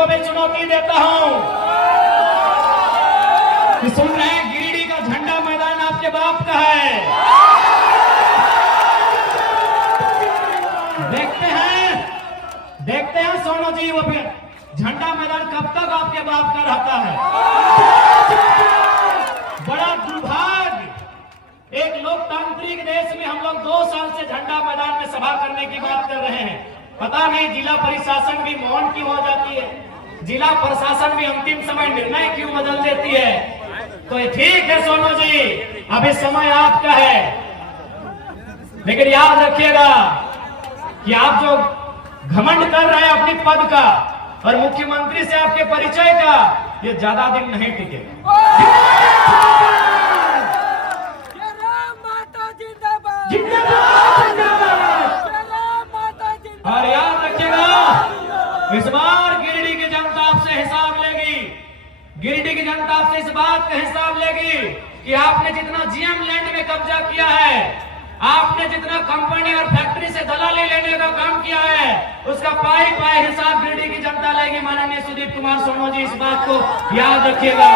को भी चुनौती देता हूं कि सुन रहे हैं, गिरिडीह का झंडा मैदान आपके बाप का है। देखते हैं सोनू जी, वो फिर झंडा मैदान कब तक आपके बाप का रहता है। बड़ा दुर्भाग्य, एक लोकतांत्रिक देश में हम लोग 2 साल से झंडा मैदान में सभा करने की बात कर रहे हैं। पता नहीं जिला प्रशासन भी मौन क्यों हो जाती है, जिला प्रशासन भी अंतिम समय निर्णय क्यों बदल देती है। तो ठीक है सोनू जी, अभी समय आपका है, लेकिन याद रखिएगा कि आप जो घमंड कर रहे हैं अपनी पद का और मुख्यमंत्री से आपके परिचय का, ये ज्यादा दिन नहीं टिकेगा। और याद रखिएगा, इस बार गिरिडीह की जनता आपसे हिसाब लेगी। गिरिडीह की जनता आपसे इस बात का हिसाब लेगी कि आपने जितना जीएम लैंड में कब्जा किया है, आपने जितना कंपनी और फैक्ट्री से दलाली लेने का काम किया है, उसका पाई पाई हिसाब गिरिडीह की जनता लेगी। माननीय सुदीप कुमार सोनू जी, इस बात को याद रखिएगा।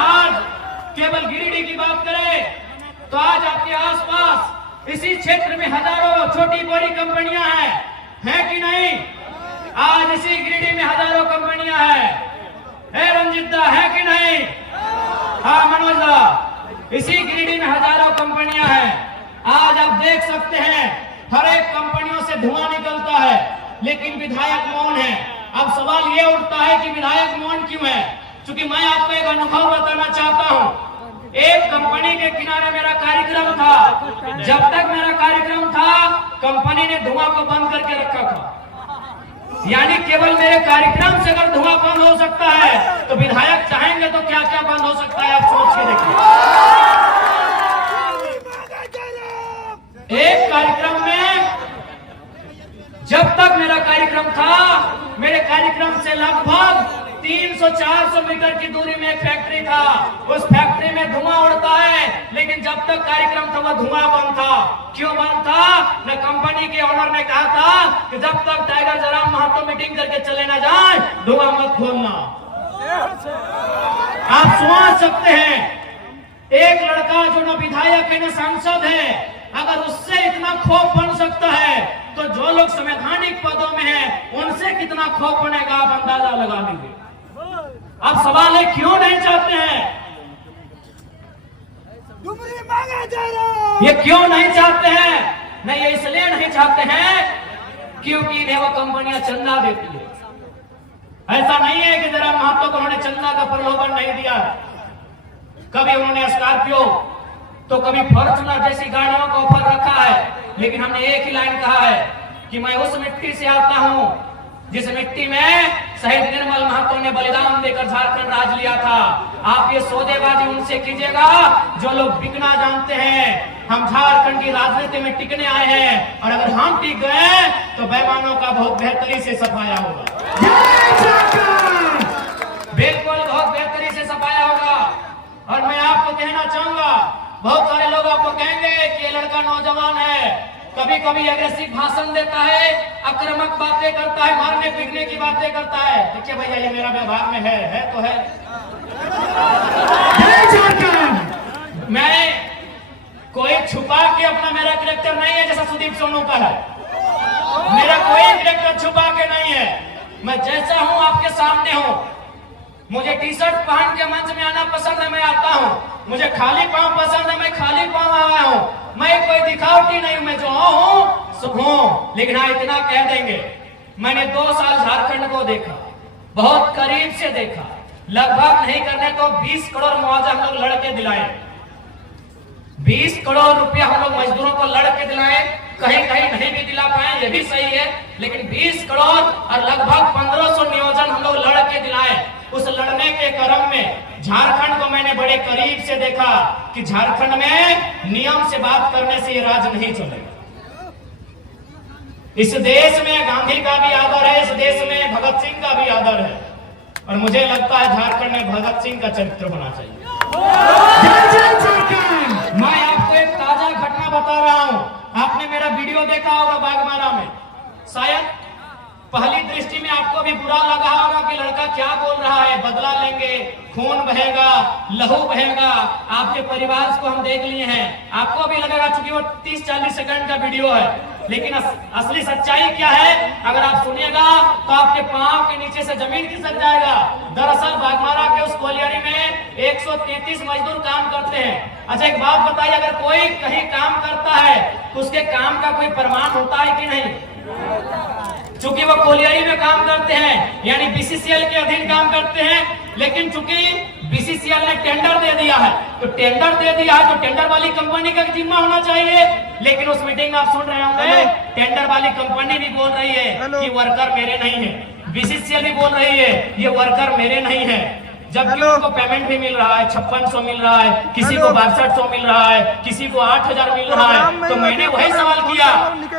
आज केवल गिरिडीह की बात करें तो आज आपके आसपास इसी क्षेत्र में हजारों छोटी बड़ी कंपनियां हैं कि नहीं? आज इसी गिरिडीह में हजारों कंपनियां हैं, रंजित दा, है कि नहीं? हाँ मनोज दा, इसी गिरिडीह में हजारों कंपनियां हैं। आज आप देख सकते हैं हर एक कंपनियों से धुआं निकलता है, लेकिन विधायक मौन है। अब सवाल ये उठता है कि विधायक मौन क्यों है? क्योंकि मैं आपको एक अनुभव बताना चाहता हूं। एक कंपनी के किनारे मेरा कार्यक्रम था, जब तक मेरा कार्यक्रम था कंपनी ने धुआं को बंद करके रखा था। यानी केवल मेरे कार्यक्रम से अगर धुआं बंद हो सकता है तो विधायक चाहेंगे तो क्या क्या बंद हो सकता है, आप सोच के देखिए। एक कार्यक्रम में, जब तक मेरा कार्यक्रम था, मेरे कार्यक्रम से लगभग 300-400 मीटर की दूरी में एक फैक्ट्री था। उस फैक्ट्री में धुआं उड़ता है, लेकिन जब तक कार्यक्रम था वह धुआं बंद था। क्यों बंद था? न कंपनी के ओनर ने कहा था कि जब तक टाइगर जराम महतो मीटिंग करके चले ना जाए, धुआं मत खोलना। आप सोच सकते हैं, एक लड़का जो न विधायक है न सांसद है, अगर उससे इतना खौफ बन सकता है तो जो लोग संवैधानिक पदों में हैं, उनसे कितना खौफ बनेगा, आप अंदाजा लगा लीजिए। अब सवाल है, क्यों नहीं चाहते हैं? ये क्यों नहीं चाहते हैं? नहीं, ये इसलिए नहीं चाहते हैं क्योंकि इन्हें वो कंपनियां चंदा देती है। ऐसा नहीं है कि जरा महतो को उन्होंने चंदा का प्रलोभन नहीं दिया। कभी उन्होंने स्कॉर्पियो तो कभी फॉर्च्यूनर जैसी गाड़ियों का ऑफर रखा है, लेकिन हमने एक ही लाइन कहा है कि मैं उस मिट्टी से आता हूं जिस मिट्टी में शहीद निर्मल महतो ने बलिदान देकर झारखंड राज लिया था। आप ये सौदेबाजी उनसे कीजिएगा जो लोग बिकना जानते हैं। हम झारखंड की राजनीति में टिकने आए हैं, और अगर हम टिक गए तो बेईमानों का बहुत बेहतरी से सफाया होगा। बिल्कुल बहुत बेहतरी से सफाया होगा। और मैं आपको कहना चाहूंगा, बहुत सारे लोग आपको कहेंगे कि ये लड़का नौजवान है, कभी कभी एग्रेसिव भाषण देता है, आक्रामक बातें करता है, मारने पीटने की बातें करता है। देखिए भैया, ये मेरा व्यवहार में है तो है। मैं कोई छुपा के अपना, मेरा कैरेक्टर नहीं है जैसा सुदीप सोनू का है। मेरा कोई कैरेक्टर छुपा के नहीं है, मैं जैसा हूं आपके सामने हूं। मुझे टी शर्ट पहन के मंच में आना पसंद है, मैं आता हूं। मुझे खाली पांव पसंद है, मैं खाली पांव आया हूं। मैं कोई दिखावटी नहीं, मैं जो हूं सो हूं। लेकिन हाँ, इतना कह देंगे, मैंने 2 साल झारखंड को देखा, बहुत करीब से देखा। लगभग नहीं करने तो 20 करोड़ मुआवजा हम लोग लड़के दिलाए। 20 करोड़ रुपया हम लोग मजदूरों को लड़के दिलाए। कहीं कहीं नहीं भी दिला पाए, ये भी सही है, लेकिन 20 करोड़ और लगभग 1500 नियोजन हम लोग लड़के दिलाए। उस लड़ने के क्रम में झारखंड को मैंने बड़े करीब से देखा कि झारखंड में नियम से बात करने से ये राज नहीं चलेगा। इस देश में गांधी का भी आदर है, इस देश में भगत सिंह का भी आदर है, और मुझे लगता है झारखंड में भगत सिंह का चरित्र होना चाहिए। मैं आपको एक ताजा घटना बता रहा हूं। आपने मेरा वीडियो देखा होगा बागमारा में, शायद पहली दृष्टि में आपको भी बुरा लगा होगा कि लड़का क्या बोल रहा है, बदला लेंगे, खून बहेगा, लहू बहेगा। आपके परिवार को हम देख लिए हैं, आपको भी लगेगा चूंकि वो 30-40 सेकंड का वीडियो है, लेकिन असली सच्चाई क्या है अगर आप सुनिएगा तो आपके पांव के नीचे से जमीन खिसक जाएगा। दरअसल बागमारा के उस कोलियरी में 133 मजदूर काम करते हैं। अच्छा एक बात बताइए, अगर कोई कहीं काम करता है तो उसके काम का कोई प्रमाण होता है कि नहीं? चूंकि वो कोलियरी में काम करते हैं यानी बीसीसीएल के अधीन काम करते हैं, लेकिन चूंकि बीसीसीएल ने टेंडर दे दिया है तो टेंडर दे दिया है तो टेंडर वाली कंपनी का जिम्मा होना चाहिए। लेकिन उस मीटिंग में आप सुन रहे होंगे टेंडर वाली कंपनी भी बोल रही है कि वर्कर मेरे नहीं है, बीसीसीएल भी बोल रही है ये वर्कर मेरे नहीं है, जबकि उनको पेमेंट भी मिल रहा है, 5600 मिल रहा है, किसी को 6200 मिल रहा है, किसी को 8000 मिल रहा है। तो मैंने वही सवाल किया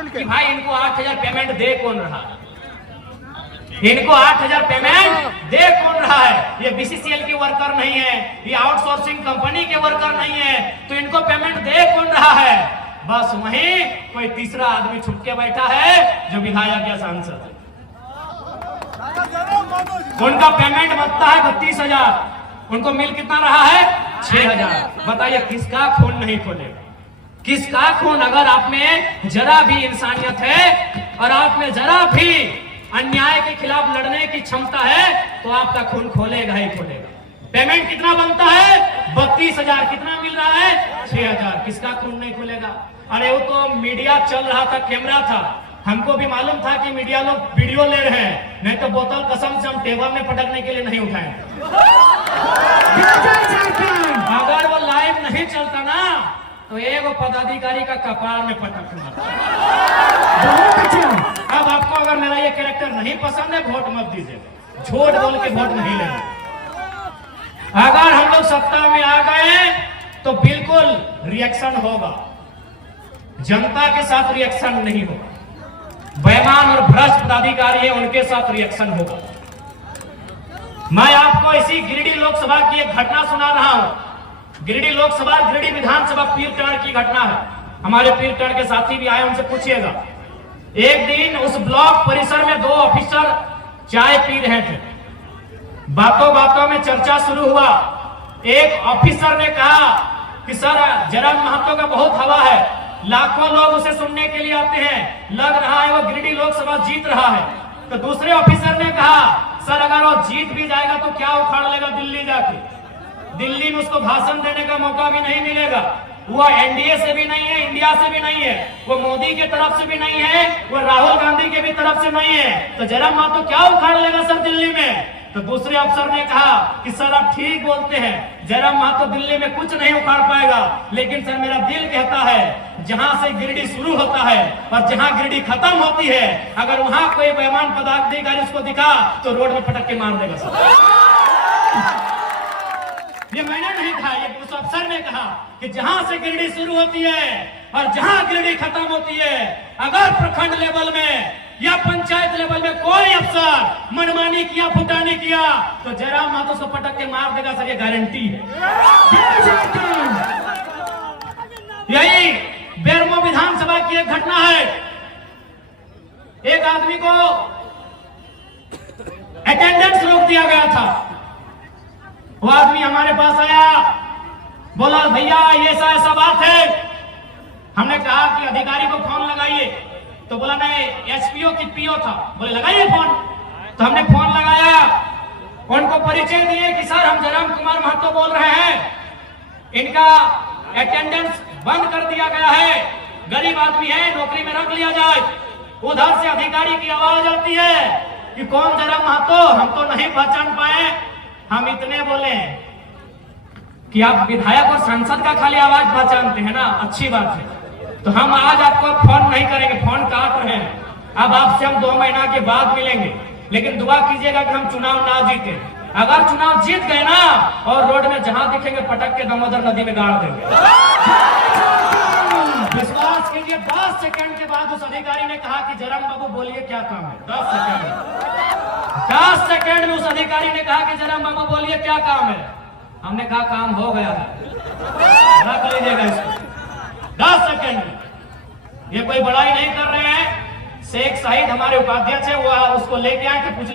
कि भाई इनको 8000 पेमेंट दे कौन रहा है, इनको 8000 पेमेंट दे कौन रहा है? ये बीसीसीएल की वर्कर नहीं है, ये आउटसोर्सिंग कंपनी के वर्कर नहीं है, तो इनको पेमेंट दे कौन रहा है? बस वहीं कोई तीसरा आदमी छुप के बैठा है जो विधायक या सांसद है। उनका पेमेंट बनता है 32,000, उनको मिल कितना रहा है? 6,000। बताइए किसका खून नहीं खोलेगा? किसका खून? अगर आप में जरा भी इंसानियत है और आप में जरा भी अन्याय के खिलाफ लड़ने की क्षमता है तो आपका खून खोलेगा ही खोलेगा। पेमेंट कितना बनता है? 32,000। कितना मिल रहा है? 6,000। किसका खून नहीं खुलेगा? अरे वो तो मीडिया चल रहा था, कैमरा था, हमको भी मालूम था कि मीडिया लोग वीडियो ले रहे हैं, नहीं तो बोतल कसम से हम टेबल में पटकने के लिए नहीं उठाए। अगर वो लाइव नहीं चलता ना तो एक पदाधिकारी का कपार में पटकना। अब आपको अगर मेरा ये कैरेक्टर नहीं पसंद है वोट मत दीजिएगा, झूठ बोल के वोट नहीं लेना। अगर हम लोग सत्ता में आ गए तो बिल्कुल रिएक्शन होगा, जनता के साथ रिएक्शन नहीं होगा। बेईमान और भ्रष्ट पदाधिकारी है उनके साथ रिएक्शन होगा। मैं आपको इसी गिरिडीह लोकसभा की एक घटना सुना रहा हूं। गिरिडीह लोकसभा, गिरिडीह विधानसभा पीरटन की घटना है। हमारे पीरटन के साथी भी आए, उनसे पूछिएगा। एक दिन उस ब्लॉक परिसर में 2 ऑफिसर चाय पी रहे थे। बातों बातों में चर्चा शुरू हुआ। एक ऑफिसर ने कहा कि सर जयराम महतो का बहुत हवा है, लाखों लोग उसे सुनने के लिए आते हैं, लग रहा है वो गिरिडीह लोकसभा जीत रहा है। तो दूसरे ऑफिसर ने कहा सर अगर वो जीत भी जाएगा तो क्या उखाड़ लेगा दिल्ली जाके, दिल्ली में उसको भाषण देने का मौका भी नहीं मिलेगा। वो एनडीए से भी नहीं है, इंडिया से भी नहीं है, वो मोदी की तरफ से भी नहीं है, वो राहुल गांधी के भी तरफ से नहीं है, तो जयराम महतो क्या उखाड़ लेगा सर दिल्ली में? तो दूसरे अफसर ने कहा कि सर आप ठीक बोलते हैं, जयराम महतो दिल्ली में कुछ नहीं उखाड़ पाएगा, लेकिन सर मेरा दिल कहता है जहां से गिरिडीह शुरू होता है और जहां गिरिडीह खत्म होती है, अगर वहां कोई बेईमान पदाधिकारी उसको दिखा तो रोड में पटक के मार देगा सर। ये मैंने नहीं कहा, ये उस अफसर ने कहा कि जहां से गिरिडीह शुरू होती है और जहां गिरिडीह खत्म होती है, अगर प्रखंड लेवल में या पंचायत लेवल में कोई अफसर मनमानी किया, फुटानी किया तो जयराम महतो उसको पटक के मार देगा सर, ये गारंटी है। यही बेरमो विधानसभा की एक घटना है। एक आदमी को अटेंडेंस रोक दिया गया था। वो आदमी हमारे पास आया, बोला भैया ये ऐसा बात है। हमने कहा कि अधिकारी को फोन लगाइए, तो बोला नहीं एसपीओ की पीओ था, बोले लगाइए फोन। तो हमने फोन लगाया, उनको परिचय दिए कि सर हम जयराम कुमार महतो बोल रहे हैं, इनका अटेंडेंस बंद कर दिया गया है, गरीब आदमी है, नौकरी में रख लिया जाए। उधर से अधिकारी की आवाज आती है कि कौन जयराम महतो, हम तो नहीं पहचान पाए। हम इतने बोले कि आप विधायक और सांसद का खाली आवाज पहचानते हैं ना, अच्छी बात है, तो हम आज आपको फोन नहीं करेंगे, फोन काट रहे हैं। अब आपसे हम 2 महीना के बाद मिलेंगे, लेकिन दुआ कीजिएगा कि हम चुनाव ना जीते। अगर चुनाव जीत गए ना और रोड में जहां दिखेंगे पटक के दामोदर नदी में गाड़ देंगे। विश्वास कीजिए 10 सेकंड के बाद उस अधिकारी ने कहा कि जयराम बाबू बोलिए क्या काम है। 10 सेकंड में उस अधिकारी ने कहा कि जयराम बाबू बोलिए क्या काम है। हमने कहा काम हो गया है, रख लीजिएगा इसको। 10 सेकंड में, ये कोई बड़ाई नहीं कर रहे हैं, शेख साहिद हमारे उपाध्यक्ष है, वो उसको लेके आए थे, पूछ